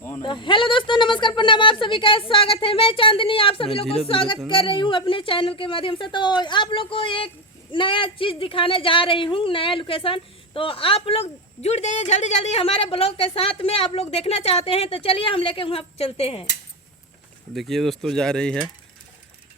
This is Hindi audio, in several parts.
तो हेलो दोस्तों, नमस्कार, प्रणाम, आप सभी का स्वागत है। मैं चांदनी आप सभी लोग को स्वागत कर रही हूँ अपने चैनल के माध्यम से। तो आप लोग को एक नया चीज दिखाने जा रही हूँ, नया लोकेशन। तो आप लोग जुड़ जाइए जल्दी जल्दी हमारे ब्लॉग के साथ में। आप लोग देखना चाहते हैं तो चलिए हम लेके वहाँ चलते हैं। देखिए दोस्तों, जा रही है,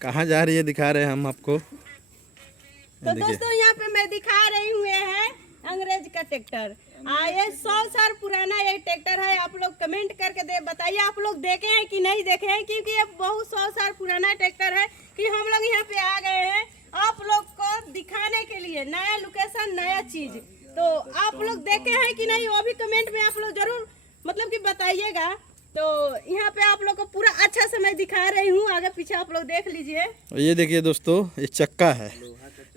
कहाँ जा रही है दिखा रहे हैं हम आपको। तो दोस्तों यहाँ पे मैं दिखा रही हूँ, ये है अंग्रेज का ट्रैक्टर। ये 100 साल पुराना ये ट्रैक्टर है। आप लोग कमेंट करके बताइए आप लोग देखे हैं कि नहीं देखे हैं, क्योंकि ये बहुत 100 साल पुराना ट्रैक्टर है कि हम लोग यहाँ पे आ गए हैं आप लोग को दिखाने के लिए नया लोकेशन, नया चीज। तो आप लोग देखे हैं कि नहीं वो भी कमेंट में आप लोग जरूर मतलब कि बताइएगा। तो यहाँ पे आप लोग को पूरा अच्छा से मैं दिखा रही हूँ, आगे पीछे आप लोग देख लीजिए। ये देखिए दोस्तों, ये चक्का है,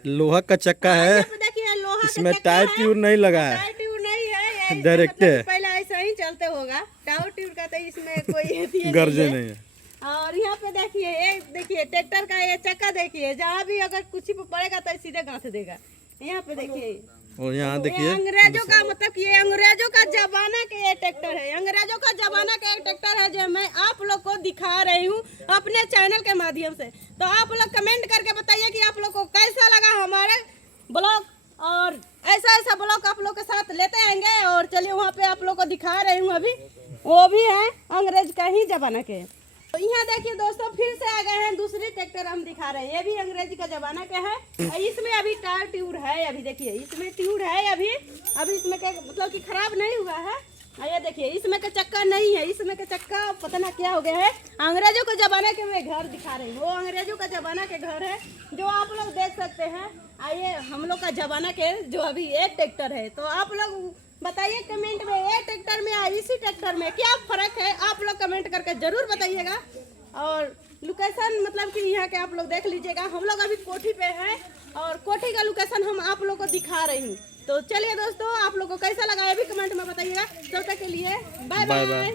लोहा का चक्का है। देखिए लोहा इसमें टायर ट्यूब नहीं लगा है, टायर ट्यूब नहीं है, डायरेक्ट है। पहले ऐसा ही चलते होगा, टायर ट्यूब का तो इसमें कोई गर्जे नहीं है। और यहाँ पे देखिए, ये देखिए ट्रैक्टर का ये चक्का देखिए, जहाँ भी अगर कुछ पे पड़ेगा तो सीधे गांठ देगा। यहाँ पे देखिए, और यहाँ देखिए अंग्रेजों का मतलब कि ये अंग्रेजों का जमाना के ये ट्रैक्टर है, अंग्रेजों का जमाना का एक ट्रैक्टर है जो मैं आप लोग को दिखा रही हूँ अपने चैनल के माध्यम से। तो आप लोग कमेंट करके बताइए कि आप लोग को कैसा लगा हमारे ब्लॉग, और ऐसा ऐसा ब्लॉग आप लोग के साथ लेते आएंगे। और चलिए वहाँ पे आप लोग को दिखा रही हूँ, अभी वो भी है अंग्रेज का ही जमाना के। तो यहाँ देखिए दोस्तों, फिर से आ गए हैं दूसरी ट्रैक्टर हम दिखा रहे हैं। ये भी अंग्रेजी का जमाना का है। इसमें अभी टायर ट्यूब है, अभी देखिए इसमें ट्यूब है, अभी इसमें का मतलब कि खराब नहीं हुआ है। ये देखिए इसमें का चक्का नहीं है, इसमें का चक्का पता ना क्या हो गया है। अंग्रेजों के जमाने के मैं घर दिखा रही हूँ, वो अंग्रेजों का जमाना के घर है जो आप लोग देख सकते हैं। आइए हम लोग का जमाना के जो अभी ये ट्रैक्टर है। तो आप लोग बताइए कमेंट में, ये ट्रैक्टर में और इसी ट्रैक्टर में क्या फर्क है, आप लोग कमेंट करके जरूर बताइएगा। और लोकेशन मतलब कि यहाँ के आप लोग देख लीजिएगा। हम लोग अभी कोठी पे हैं और कोठी का लोकेशन हम आप लोग को दिखा रही हूँ। तो चलिए दोस्तों, आप लोग को कैसा लगा ये भी कमेंट में बताइएगा। तब तक के लिए बाय बाय।